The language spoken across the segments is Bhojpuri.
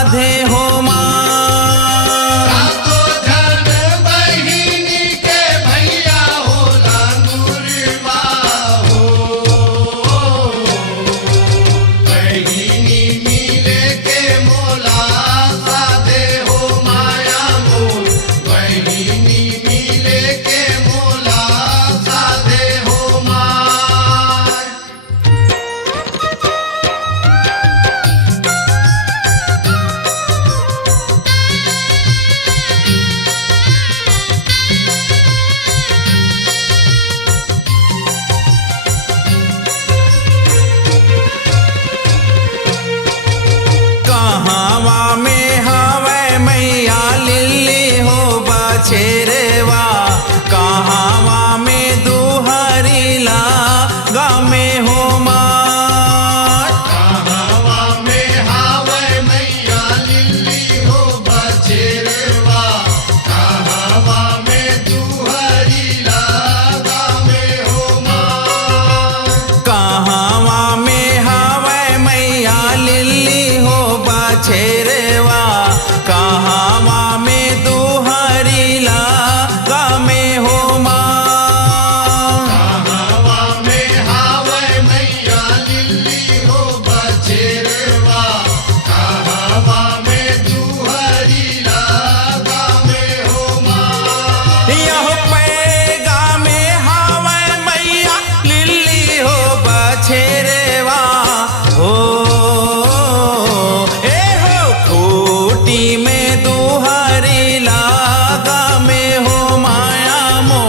साधे हो माँ। छेरवा कहावा में दुहरी लागा में हो माँ। कहावा में हावे मैया लिल्ली हो बछेरवा कहावा में दुहरी लागा में हो माँ। कहावा में हावे मैया लिल्ली हो बछेरवा कहावा में दुहरी लागा में हो माँ। कहावा में हावे मैया लिल्ली हो बछेरवा कहावा में दुहरी लागा में हो माँ। यह पैगा में हावे मैया लिल्ली हो बछेरवा हो ए हो खूटी में दुहरी लागा में हो माया मो।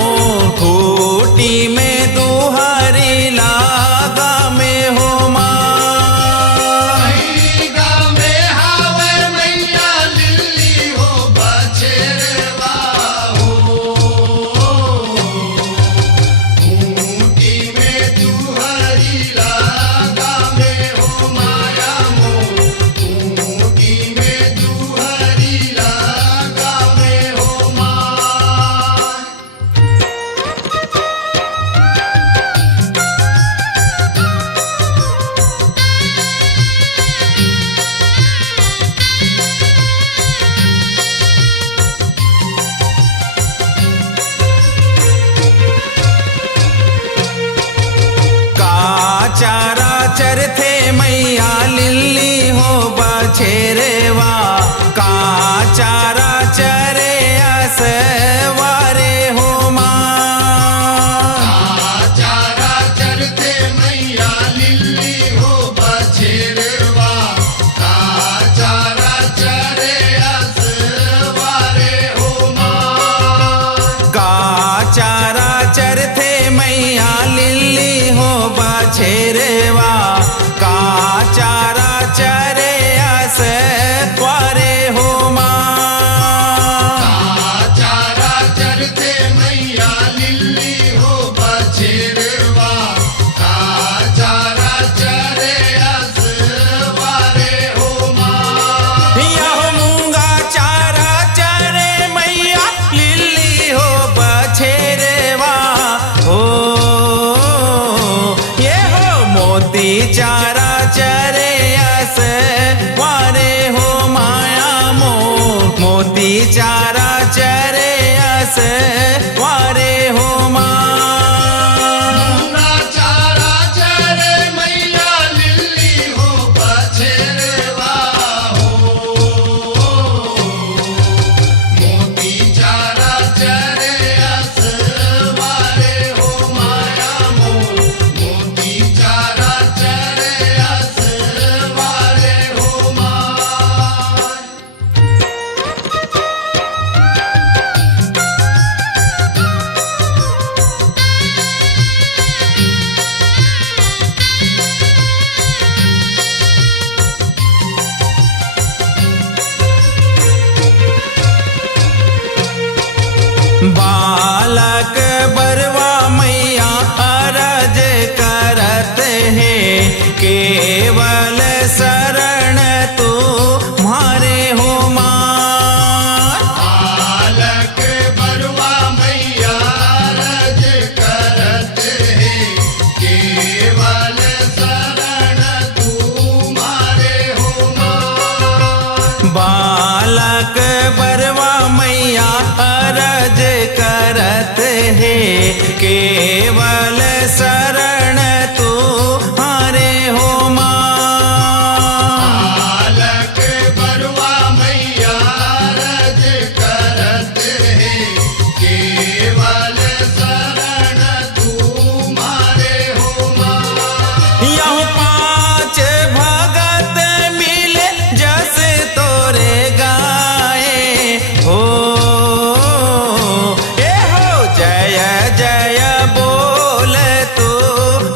खूटी में दुहरी लागा में हो माँ। पैगा में हावे मैया लिल्ली हो बछेरवा हो खूंटी में दुहरी लागा में हो माया मो। खूंटी में दुहरी लागा में हो माँ। काचारा चरथे मैया लिल्ली हो बछेरवा काचारा चरे असवारे हो माँ। चारा चरते मैया लिल्ली हो बछेरवा चारा चरे असवारे हो माँ। काचारा चरथे मैया लिल्ली हो बछेरवा काचारा चरे असवारे हो माँ। चारा चरते मैया लिल्ली हो बछेरवा चारा चरे असवारे हो माँ। यह मूंगा चारा चरे मैया लिल्ली हो बछेरवा हो ये हो मोती चारा चरे असवारे हो माया मो। मोती चारा चरे असवारे हो माँ। मूंगा चारा चरे मैया लिल्ली हो बछेरवा हो मोती चारा चरे असवारे हो माया मो। मोती चारा चरे असवारे हो माँ। बालक बरवा मैया अरज करत है केवल शरण तुम्हारे हो माँ। बालक बरवा मैया रज करत है केवल शरण तुम्हारे हो माँ। बालक बरवा मैया अरज करत है, केवल शरण तू हारे हो माँ। बालक बरुआ मैया रज करत है, केवल शरण तुम्हारे हो माँ। यह पाँच भगत मिले जस तोरे गाए हो, ए हो जय जय बोल तू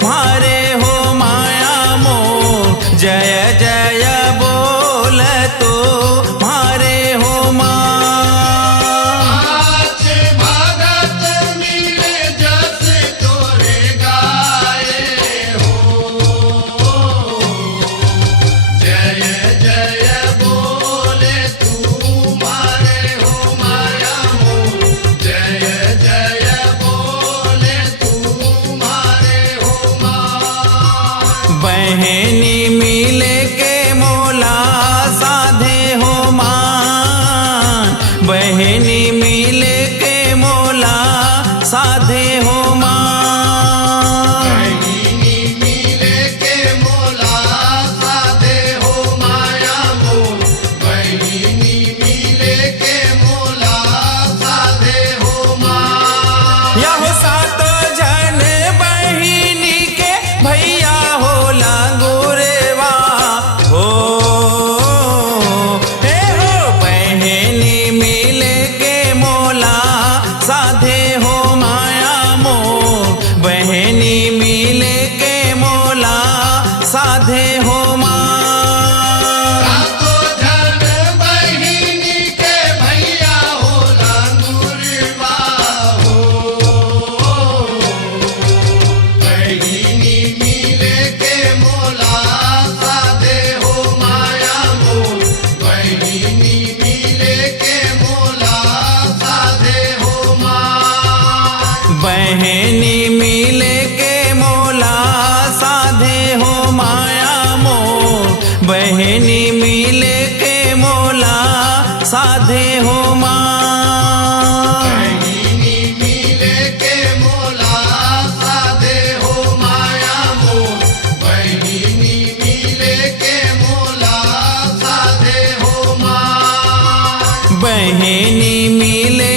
मारे हो माया मोर, जय जय बोल तू मारे हो माँ। पाँच भगत मिले जस तोरे गाए हो, जय जय बोले तुम्हारे हो माया मोर, जय जय बोले तुम्हारे हो माँ। बहनी मिले के मोला साधे हो मान, बहनी मिले के मोला साधे हो मान। बहिनी मिले के मोला साधे हो माया मोर, बहिनी मिले के मोला साधे हो माँ। यह सात जन बहिनी के भैया होला गुरेवा हो, हे हो बहनी मिले के मोला साधे हो माया मोर, बहनी मिले के मोला साधे हो माँ। सातो जन बहिनी के भैया होला गुरबा हो, बहिनी मिले के मोला साधे हो माया मोर, बहिनी मिले के मोला साधे हो माँ। बहनी मिले के मोला साधे हो माया मोर, बहनी मिले के मोला साधे हो माँ। बहिनी मिले के मोला साधे हो माया मोर, बहिनी मिले के मोला साधे हो माँ। बहनी मिले